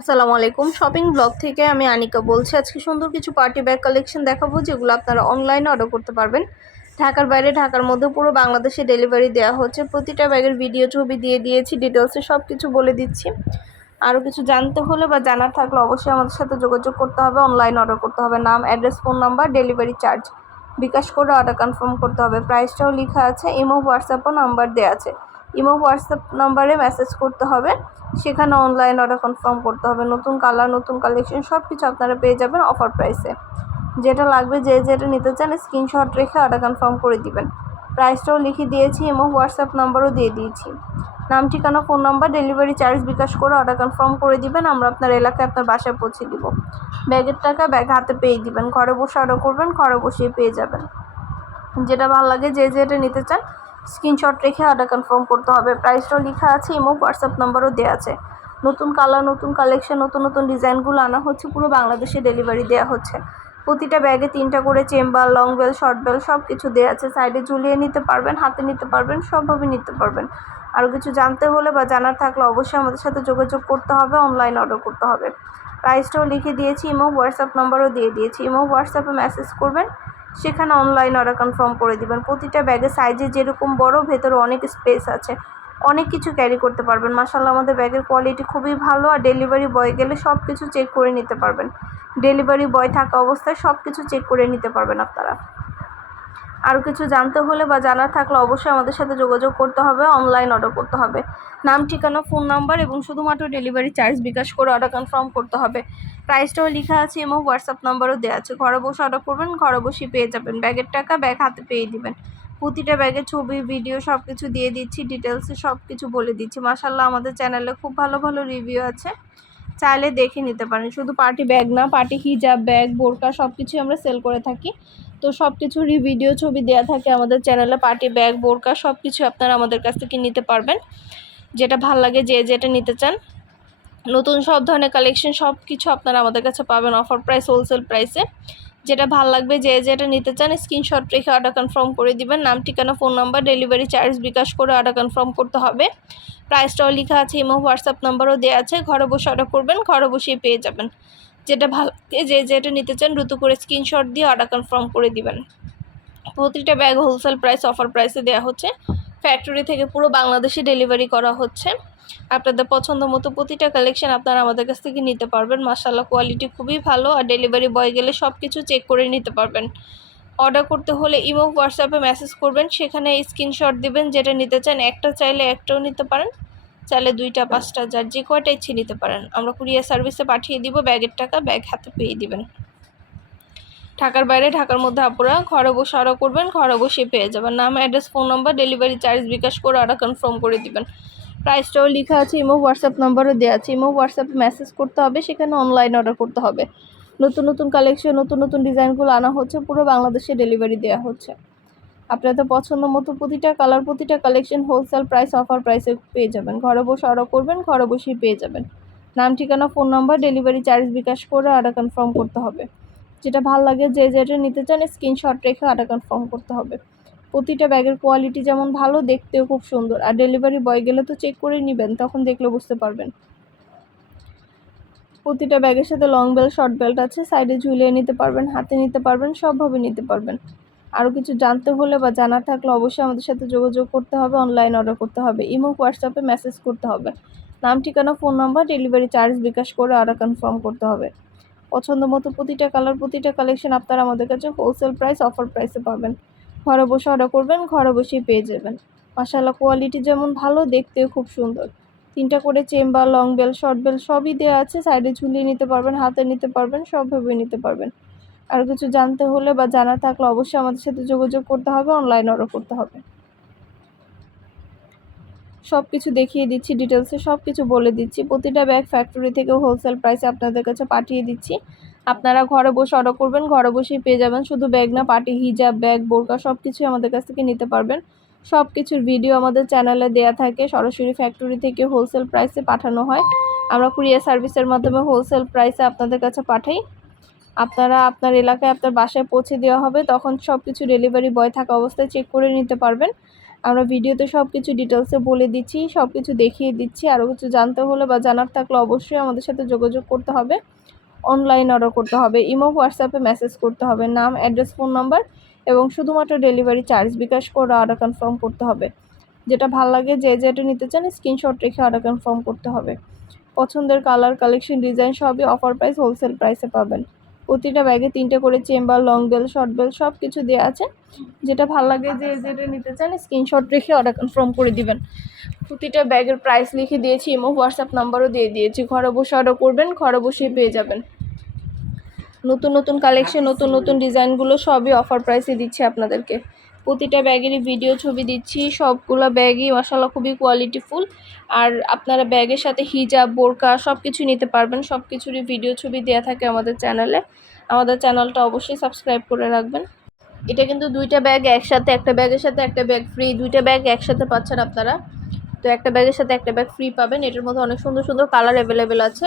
আসসালামু আলাইকুম। Shopping blog থেকে আমি আনিকা বলছি, আজকে সুন্দর কিছু পার্টি ব্যাগ কালেকশন দেখাবো, যেগুলো আপনারা অনলাইনে অর্ডার করতে পারবেন। ঢাকার বাইরে, ঢাকার মধ্যে পুরো বাংলাদেশে ডেলিভারি দেওয়া হচ্ছে। প্রতিটা ব্যাগের ভিডিও ছবি দিয়ে দিয়েছি ডিটেলসে সব কিছু বলে দিচ্ছি। আরও কিছু জানতে হলে বা জানার থাকলে অবশ্যই আমাদের সাথে যোগাযোগ করতে হবে অনলাইন অর্ডার করতে হবে। নাম address phone number delivery charge bKash করে অর্ডার কনফার্ম করতে হবে। প্রাইসটাও লেখা আছে ইমো হোয়াটসঅ্যাপও নাম্বার দেওয়া আছে। ইমো, হোয়াটসঅ্যাপ নাম্বারে মেসেজ করতে হবে। সেখানে অনলাইন অর্ডার কনফার্ম করতে হবে। নতুন কালার নতুন কালেকশন সব কিছু আপনারা পেয়ে যাবেন অফার প্রাইসে যেটা লাগবে, যে যেটা নিতে চান স্ক্রিনশট রেখে অর্ডার কনফার্ম করে দিবেন। প্রাইসটাও লিখে দিয়েছি এবং হোয়াটসঅ্যাপ নাম্বারও দিয়ে দিয়েছি। নাম, ঠিকানা phone number delivery charge bKash করে অর্ডার কনফার্ম করে দিবেন। আমরা আপনার এলাকায় আপনার বাসায় পৌঁছে দিব। ব্যাগের টাকা ব্যাগ হাতে পেয়ে দিবেন। ঘরে বসে অর্ডার করবেন, ঘরে বসেই পেয়ে যাবেন। যেটা ভালো লাগে, যে যেটা নিতে চান স্ক্রিনশট রেখে অর্ডার কনফার্ম করতে হবে। প্রাইসটাও লেখা আছে এবং হোয়াটসঅ্যাপ নাম্বারও দেওয়া আছে। নতুন কালার নতুন কালেকশন নতুন নতুন ডিজাইনগুলো আনা হচ্ছে, পুরো বাংলাদেশে ডেলিভারি দেওয়া হচ্ছে। প্রতিটা ব্যাগে তিনটা করে chamber long belt short belt সব কিছু দেওয়া আছে। সাইডে ঝুলিয়ে নিতে পারবেন, হাতে নিতে পারবেন, সবভাবে নিতে পারবেন। আরও কিছু জানতে হলে বা জানার থাকলে অবশ্যই আমাদের সাথে যোগাযোগ করতে হবে অনলাইন অর্ডার করতে হবে। প্রাইসটাও লিখে দিয়েছি ইমো হোয়াটসঅ্যাপ নাম্বারও দিয়ে দিয়েছি। ইমো হোয়াটসঅ্যাপে মেসেজ করবেন সেখানে অনলাইন অর্ডার কনফার্ম করে দিবেন। প্রতিটা ব্যাগের সাইজে যেরকম বড়, ভেতরে অনেক স্পেস আছে। অনেক কিছু ক্যারি করতে পারবেন। মাসাল্লাহ আমাদের ব্যাগের কোয়ালিটি খুবই ভালো আর ডেলিভারি বয় গেলে সব কিছু চেক করে নিতে পারবেন। ডেলিভারি বয় থাকা অবস্থায় সব কিছু চেক করে নিতে পারবেন আপনারা। আরও কিছু জানতে হলে বা জানার থাকলে অবশ্যই আমাদের সাথে যোগাযোগ করতে হবে অনলাইন অর্ডার করতে হবে। নাম, ঠিকানা ফোন নাম্বার এবং শুধুমাত্র ডেলিভারি চার্জ বিকাশ করে অর্ডার কনফার্ম করতে হবে। প্রাইসটাও লেখা আছে এবং হোয়াটসঅ্যাপ নাম্বারও দেওয়া আছে। ঘরে বসে অর্ডার করবেন, ঘরে বসেই পেয়ে যাবেন। ব্যাগের টাকা ব্যাগ হাতে পেয়ে দিবেন। প্রতিটা ব্যাগের ছবি ভিডিও সব কিছু দিয়ে দিচ্ছি ডিটেলসে সব কিছু বলে দিচ্ছি। মাসাল্লাহ আমাদের চ্যানেলে খুব ভালো ভালো রিভিউ আছে। চাইলে দেখে নিতে পারেন। শুধু পার্টি ব্যাগ না পার্টি হিজাব ব্যাগ বোরকা সব কিছুই আমরা সেল করে থাকি। তো সব কিছুরই ভিডিও ছবি দেওয়া থাকে আমাদের চ্যানেলে পার্টি ব্যাগ বোরকা সব কিছু আপনারা আমাদের কাছ থেকে নিতে পারবেন। যেটা ভালো লাগে যে যেটা নিতে চান। নতুন সব ধরনের কালেকশন সব কিছু আপনারা আমাদের কাছে পাবেন অফার প্রাইস হোলসেল প্রাইসে যেটা ভালো লাগবে যে যেটা নিতে চান স্ক্রিনশট রেখে অর্ডার কনফার্ম করে দিবেন। নাম, ঠিকানা phone number delivery charge bKash করে অর্ডার কনফার্ম করতে হবে। প্রাইসটাও লেখা আছে ইমো হোয়াটসঅ্যাপ নাম্বারও দেওয়া আছে। ঘরে বসে অর্ডার করবেন, ঘরে বসেই পেয়ে যাবেন। যেটা ভালো যে যেটা নিতে চান দ্রুত করে স্ক্রিনশট দিয়ে অর্ডার কনফার্ম করে দিবেন। প্রতিটা ব্যাগ হোলসেল প্রাইস অফার প্রাইসে দেওয়া হচ্ছে। ফ্যাক্টরি থেকে পুরো বাংলাদেশে ডেলিভারি করা হচ্ছে। আপনাদের পছন্দ মতো প্রতিটা কালেকশন আপনারা আমাদের কাছ থেকে নিতে পারবেন। মাসাল্লাহ কোয়ালিটি খুবই ভালো। আর ডেলিভারি বয় গেলে সব কিছু চেক করে নিতে পারবেন। অর্ডার করতে হলে ইমো হোয়াটসঅ্যাপে মেসেজ করবেন। সেখানে স্ক্রিনশট দিবেন, যেটা নিতে চান। একটা চাইলে একটাও নিতে পারেন। চাইলে দুইটা, পাঁচটা, যার যে কয়টা ইচ্ছে নিতে পারেন। আমরা কুরিয়ার সার্ভিসে পাঠিয়ে দিব, ব্যাগের টাকা ব্যাগ হাতে পেয়ে দিবেন। ঢাকার বাইরে, ঢাকার মধ্যে আপনারা ঘরে বসে অর্ডার করবেন, ঘরে বসে পেয়ে যাবেন। নাম, address, phone number, delivery charge bKash করে অর্ডার কনফার্ম করে দিবেন। প্রাইসটাও লেখা আছে, ইমো, হোয়াটসঅ্যাপ নাম্বারও দেওয়া আছে। ইমো, হোয়াটসঅ্যাপে মেসেজ করতে হবে, সেখানে অনলাইন অর্ডার করতে হবে। নতুন নতুন কালেকশন, নতুন নতুন ডিজাইনগুলো আনা হচ্ছে, পুরো বাংলাদেশে ডেলিভারি দেওয়া হচ্ছে। আপনাদের পছন্দ মতো প্রতিটা কালার প্রতিটা কালেকশন হোলসেল প্রাইস অফার প্রাইসে পেয়ে যাবেন। ঘরে বসে অর্ডার করবেন, ঘরে বসেই পেয়ে যাবেন। নাম, ঠিকানা phone number delivery charge bKash করে অর্ডার কনফার্ম করতে হবে। যেটা ভালো লাগে, যে যেটা নিতে চান স্ক্রিনশট রেখে অর্ডার কনফার্ম করতে হবে। প্রতিটা ব্যাগের কোয়ালিটি যেমন ভালো, দেখতেও খুব সুন্দর। আর ডেলিভারি বয় গেলে তো চেক করে নেবেন, তখন দেখলে বুঝতে পারবেন। প্রতিটা ব্যাগের সাথে লং বেল্ট শর্ট বেল্ট আছে সাইডে ঝুলিয়ে নিতে পারবেন, হাতে নিতে পারবেন, সবভাবে নিতে পারবেন। আরও কিছু জানতে হলে বা জানা থাকলে অবশ্যই আমাদের সাথে যোগাযোগ করতে হবে অনলাইন অর্ডার করতে হবে, ইমো হোয়াটসঅ্যাপে মেসেজ করতে হবে। নাম, ঠিকানা phone number delivery charge bKash করে অর্ডার কনফার্ম করতে হবে। পছন্দ মতো প্রতিটা কালার প্রতিটা কালেকশন আপনারা আমাদের কাছে হোলসেল প্রাইস অফার প্রাইসে পাবেন। ঘরে বসে অর্ডার করবেন, ঘরে বসেই পেয়ে যাবেন। মাসাল্লাহ কোয়ালিটি যেমন ভালো, দেখতেও খুব সুন্দর। তিনটা করে chamber long belt short belt সবই দেওয়া আছে। সাইডে ঝুলিয়ে নিতে পারবেন, হাতে নিতে পারবেন সবভাবে নিতে পারবেন। আর কিছু জানতে হলে বা জানা থাকলে অবশ্যই আমাদের সাথে যোগাযোগ করতে হবে অনলাইন অর্ডার করতে হবে। সব কিছু দেখিয়ে দিচ্ছি ডিটেলসে সব কিছু বলে দিচ্ছি। প্রতিটা ব্যাগ ফ্যাক্টরি থেকে হোলসেল প্রাইসে আপনাদের কাছে পাঠিয়ে দিচ্ছি। আপনারা ঘরে বসে অর্ডার করবেন, ঘরে বসেই পেয়ে যাবেন। শুধু ব্যাগ না পার্টি হিজাব ব্যাগ বোরকা সব কিছুই আমাদের কাছ থেকে নিতে পারবেন। সব কিছুর ভিডিও আমাদের চ্যানেলে দেয়া থাকে। সরাসরি ফ্যাক্টরি থেকে হোলসেল প্রাইসে পাঠানো হয়। আমরা কুরিয়ার সার্ভিসের মাধ্যমে হোলসেল প্রাইসে আপনাদের কাছে পাঠাই। আপনারা আপনার এলাকায় আপনার বাসায় পৌঁছে দেওয়া হবে, তখন সব কিছু ডেলিভারি বয় থাকা অবস্থায় চেক করে নিতে পারবেন। আমরা ভিডিওতে সব কিছু ডিটেলসে বলে দিচ্ছি সব কিছু দেখিয়ে দিচ্ছি, আরও কিছু জানতে হলে বা জানার থাকলে অবশ্যই আমাদের সাথে যোগাযোগ করতে হবে। অনলাইন অর্ডার করতে হবে ইমো হোয়াটসঅ্যাপে মেসেজ করতে হবে, নাম অ্যাড্রেস ফোন নাম্বার এবং শুধুমাত্র ডেলিভারি চার্জ বিকাশ করে অর্ডার কনফার্ম করতে হবে। যেটা ভালো লাগে, যে যেটা নিতে চান স্ক্রিনশট রেখে অর্ডার কনফার্ম করতে হবে। পছন্দের কালার কালেকশন ডিজাইন সবই অফার প্রাইস হোলসেল প্রাইসে পাবেন। প্রতিটা ব্যাগে তিনটে করে chamber long belt short belt সব কিছু দেওয়া আছে। যেটা ভালো লাগে যে যেটা নিতে চান স্ক্রিনশট রেখে অর্ডার কনফার্ম করে দিবেন। প্রতিটা ব্যাগের প্রাইস লিখে দিয়েছি এবং হোয়াটসঅ্যাপ নাম্বারও দিয়ে দিয়েছি। ঘরে বসে অর্ডার করবেন, ঘরে বসেই পেয়ে যাবেন। নতুন নতুন কালেকশন নতুন নতুন ডিজাইনগুলো সবই অফার প্রাইসে দিচ্ছে আপনাদেরকে। প্রতিটা ব্যাগেরই ভিডিও ছবি দিচ্ছি। সবগুলো ব্যাগই মশালা খুবই কোয়ালিটিফুল আর আপনারা ব্যাগের সাথে হিজাব, বোরকা সব কিছু নিতে পারবেন। সব কিছুরই ভিডিও ছবি দেওয়া থাকে আমাদের চ্যানেলে আমাদের চ্যানেলটা অবশ্যই সাবস্ক্রাইব করে রাখবেন। এটা কিন্তু দুইটা ব্যাগ একসাথে, একটা ব্যাগের সাথে, একটা ব্যাগ ফ্রি দুইটা ব্যাগ একসাথে পাচ্ছেন আপনারা। তো একটা ব্যাগের সাথে একটা ব্যাগ ফ্রি পাবেন। এটার মধ্যে অনেক সুন্দর সুন্দর কালার অ্যাভেলেবেল আছে।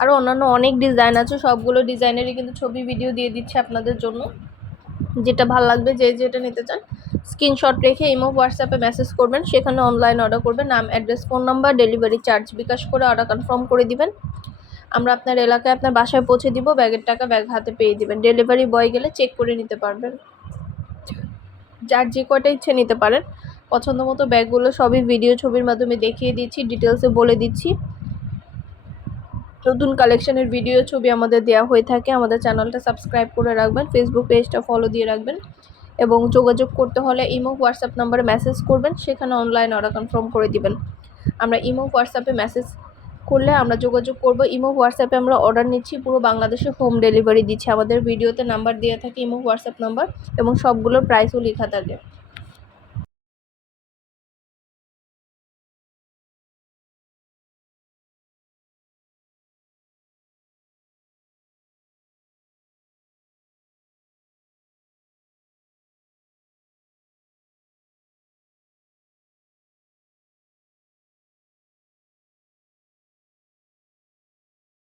আরও অন্যান্য অনেক ডিজাইন আছে। সবগুলো ডিজাইনেরই কিন্তু ছবি ভিডিও দিয়ে দিচ্ছে আপনাদের জন্য। যেটা ভালো লাগবে, যে যেটা নিতে চান স্ক্রিনশট রেখে ইমো হোয়াটসঅ্যাপে মেসেজ করবেন, সেখানে অনলাইন অর্ডার করবেন, নাম address phone number delivery charge bKash করে অর্ডার কনফার্ম করে দিবেন। আমরা আপনার এলাকায় আপনার বাসায় পৌঁছে দিব, ব্যাগের টাকা ব্যাগ হাতে পেয়ে দিবেন। ডেলিভারি বয় গেলে চেক করে নিতে পারবেন। যার যে কয়টা ইচ্ছে নিতে পারেন। পছন্দ মতো ব্যাগগুলো সবই ভিডিও ছবির মাধ্যমে দেখিয়ে দিচ্ছি ডিটেলসে বলে দিচ্ছি। নতুন কালেকশনের ভিডিও ছবি আমাদের দেওয়া হয়ে থাকে, আমাদের চ্যানেলটা সাবস্ক্রাইব করে রাখবেন ফেসবুক পেজটা ফলো দিয়ে রাখবেন এবং যোগাযোগ করতে হলে ইমো হোয়াটসঅ্যাপ নাম্বারে মেসেজ করবেন, সেখানে অনলাইন অর্ডার কনফার্ম করে দিবেন। আমরা ইমো হোয়াটসঅ্যাপে মেসেজ করলে আমরা যোগাযোগ করব। ইমো হোয়াটসঅ্যাপে আমরা অর্ডার নিচ্ছি, পুরো বাংলাদেশে হোম ডেলিভারি দিচ্ছি। আমাদের ভিডিওতে নাম্বার দেওয়া থাকে, ইমো হোয়াটসঅ্যাপ নাম্বার এবং সবগুলোর প্রাইসও লেখা থাকে।